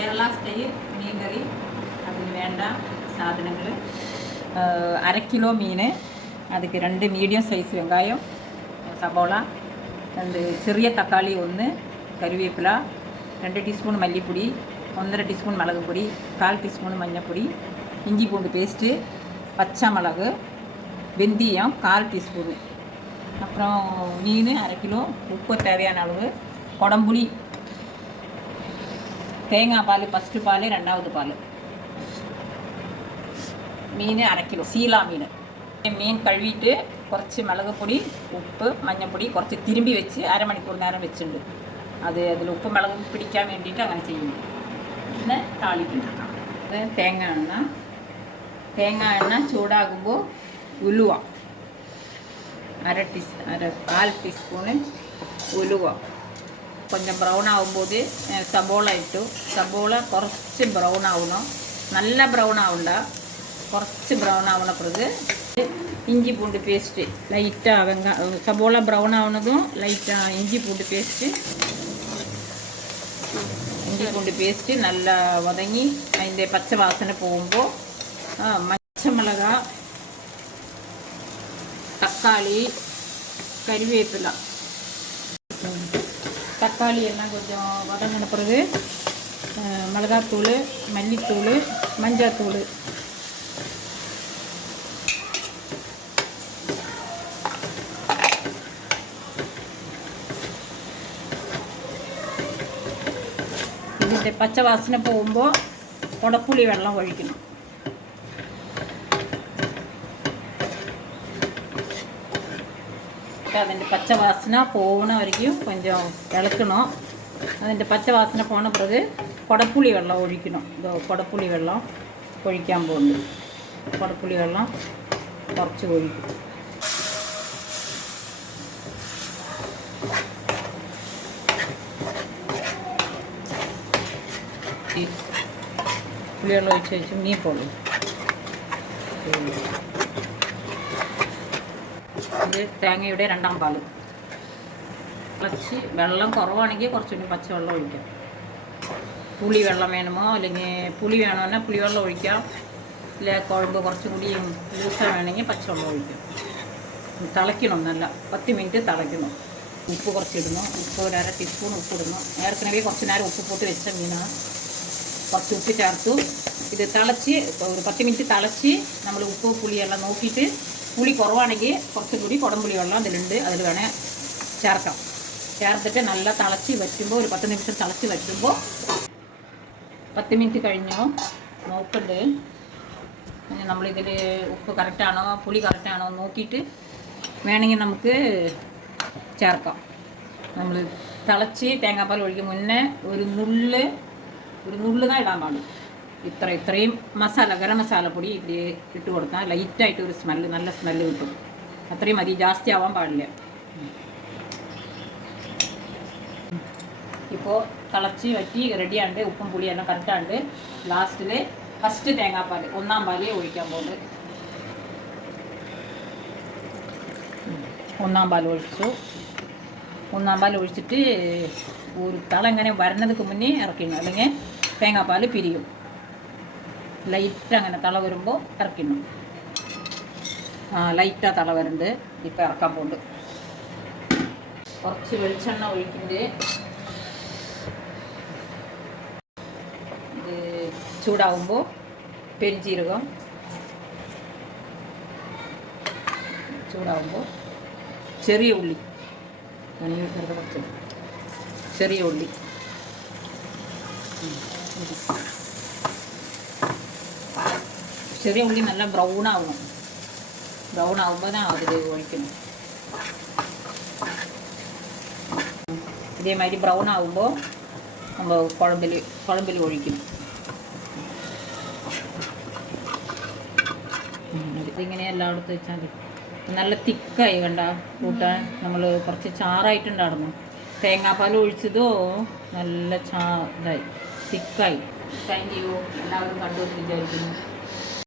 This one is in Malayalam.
കേരള സ്റ്റൈൽ മീൻ കറി. അതിന് വേണ്ട സാധനങ്ങൾ: 1/2 കിലോ മീൻ, അതിക്ക് 2 മീഡിയം സൈസ് വെങ്കായം, സബോള, 2 ചെറിയ തക്കാളി, 1 കറിവേപ്പില, 2 ടീസ്പൂൺ മല്ലിപ്പൊടി, 1.5 ടീസ്പൂൺ മുളക് പൊടി, 1/4 ടീസ്പൂൺ മഞ്ഞൾപ്പൊടി, ഇഞ്ചി പൂണ്ട് പേസ്റ്റ്, பச்சைமிளகு, வெந்தயம் 1/4 டீஸ்பூன், அப்புறம் மீன் 1/2 கிலோ, உப்பு தேவையான அளவு, குடம்புளி, தேங்காய் பால், ஃபஸ்ட்டு பால், ரெண்டாவது பால். மீன் 1/2 கிலோ சீலா மீன். மீன் கழுவிட்டு കുറച്ച് മുളക് പൊടി, ഉപ്പ്, മഞ്ഞൾപ്പൊടി കുറച്ച് തിരുമ്പി വെച്ച് അരമണിക്കൂർ നേരം വെച്ചിട്ടുണ്ട്. അത് അതിൽ ഉപ്പ് മുളക് പിടിക്കാൻ വേണ്ടിയിട്ട് അങ്ങനെ ചെയ്യുന്നു. പിന്നെ താളിക്കുണ്ടാക്കാം. അത് തേങ്ങ എണ്ണ ചൂടാകുമ്പോൾ ഉലുവ 1/4 ടീസ്പൂണ് ഉലുവ. கொஞ்சம் ബ്രൗൺ ആകുമ്പോൾ സബോള ഇട്ടു. സബോള കുറച്ച് ബ്രൗൺ ആവണം, നല്ല ബ്രൗൺ ആവണ്ട, കുറച്ച് ബ്രൗൺ ആവണ പിറகு இஞ்சி பூண்டு பேஸ்ட்டு லைட்டாக சபோலா ப்ரௌன் ஆனதும் லைட்டாக இஞ்சி பூண்டு பேஸ்ட்டு நல்லா வதங்கி இந்த பச்சை வாசனை போகுമ്പോൾ பச்சை மிளகா, தக்காளி, கறிவேப்பிலை, தக்காளி எல்லாம் கொஞ்சம் வதங்கின பிறகு மிளகாத்தூள், மல்லித்தூள், மஞ்சத்தூள், ഇതിൻ്റെ പച്ച വാസന പോകുമ്പോൾ കുടപ്പുളി വെള്ളം ഒഴിക്കണം. അതിൻ്റെ പച്ച വാസന പോകണ വരയ്ക്കും കൊഞ്ചം ഇളക്കണം. അതിൻ്റെ പച്ച വാസന പോണ പിറகு കുടപ്പുളി വെള്ളം ഒഴിക്കണം. ഇതോ കുടപ്പുളി വെള്ളം ഒഴിക്കാൻ പോകുന്നു. കുടപ്പുളി വെള്ളം കുറച്ച് ഒഴിക്കും. പുളിവെള്ളം ഒഴിച്ച് വെച്ച് മീൻ പോളും. ഇത് തേങ്ങയുടെ 2ാം പാൽ. തിളച്ച് വെള്ളം കുറവാണെങ്കിൽ കുറച്ചുകൂടി പച്ചവെള്ളം ഒഴിക്കാം. പുളി വെള്ളം വേണമോ അല്ലെങ്കിൽ പുളി വേണമെന്നാൽ പുളിവെള്ളം ഒഴിക്കാം. ഇല്ല കുഴമ്പ് കുറച്ചും കൂടി ലൂസ വേണമെങ്കിൽ പച്ചവെള്ളം ഒഴിക്കാം. തിളയ്ക്കണം, നല്ല 10 മിനിറ്റ് തിളയ്ക്കണം. ഉപ്പ് കുറച്ചിടുന്നു. ഉപ്പ് 1/2 ടീസ്പൂൺ ഉപ്പ് ഇടുന്നു. ഏற்கனவே കുറച്ച് നേരം ഉപ്പ് പോട്ട് വെച്ച മീനാണ്. കുറച്ച് ഉപ്പ് ചേർത്തു. ഇത് തിളച്ച് ഒരു 10 മിനിറ്റ് തിളച്ച് നമ്മൾ ഉപ്പ് പുളിയെല്ലാം നോക്കിയിട്ട് പുളി കുറവാണെങ്കിൽ കുറച്ചും കൂടി കുടംപുളി വെള്ളം അതിലുണ്ട്, അതിൽ വേണേൽ ചേർക്കാം. ചേർത്തിട്ട് നല്ല തിളച്ച് വറ്റുമ്പോൾ ഒരു 10 നിമിഷം തിളച്ച് വറ്റുമ്പോൾ 10 മിനിറ്റ് കഴിഞ്ഞു നോക്കണ്ട്. നമ്മളിതിൽ ഉപ്പ് കറക്റ്റാണോ പുളി കറക്റ്റാണോ നോക്കിയിട്ട് വേണമെങ്കിൽ നമുക്ക് ചേർക്കാം. നമ്മൾ തിളച്ച് തേങ്ങാപ്പാൽ ഒഴിക്കും മുന്നേ ഒരു നുള്ള് தான் ഇടാൻ പാടും. ഇത്രയും മസാല, ഗരം മസാല പൊടി ഇത് ഇട്ട് കൊടുത്താൽ ലൈറ്റായിട്ട് ഒരു സ്മെല്ല്, നല്ല സ്മെല്ല് കിട്ടും. അത്രയും മതി, ജാസ്തി ആവാൻ പാടില്ല. ഇപ്പോൾ തിളച്ച് വറ്റി റെഡിയാണ്ട്, ഉപ്പും പുളിയെല്ലാം കറക്റ്റാണ്ട്. ലാസ്റ്റിൽ ഫസ്റ്റ് തേങ്ങാപ്പാൽ 1ാം പാൽ ഒഴിക്കാൻ പോകുന്നത്. 1ാം പാൽ ഒഴിച്ചു. 1ാം പാൽ ഒഴിച്ചിട്ട് ഒരു തള ഇങ്ങനെ വരുന്നതിന് മുന്നേ ഇറക്കണം, അല്ലെങ്കിൽ തേങ്ങാപ്പാൽ പിരിയും. ലൈറ്റ് അങ്ങനെ തള വരുമ്പോൾ ഇറക്കണം. ലൈറ്റാണ് തള വരുന്നുണ്ട്. ഇപ്പോൾ ഇറക്കാൻ പോകുന്നുണ്ട്. കുറച്ച് വെളിച്ചെണ്ണ ഒഴിക്കുന്നുണ്ട്. ഇത് ചൂടാവുമ്പോൾ പെരുംജീരകം, ചൂടാവുമ്പോൾ ചെറിയ ഉള്ളി, ചെറിയ ഉള്ളി, ചെറിയ ഉള്ളി നല്ല ബ്രൗൺ ആവണം. ബ്രൗൺ ആകുമ്പോൾ അതിൽ ഒഴിക്കണം. ഇതേമാതിരി ബ്രൗൺ ആകുമ്പോൾ നമ്മൾ കുഴമ്പിൽ ഒഴിക്കണം. ഇതിങ്ങനെ എല്ലായിടത്തും വെച്ചാൽ നല്ല തിക്കായി കണ്ട കൂട്ടാൻ. നമ്മൾ കുറച്ച് ചാറായിട്ടുണ്ടായിരുന്നു. തേങ്ങാപ്പാൽ ഒഴിച്ചതോ നല്ല ഇതായി തിക്കായി. Thank you. എല്ലാവരും കണ്ടു എന്ന് വിചാരിക്കുന്നു.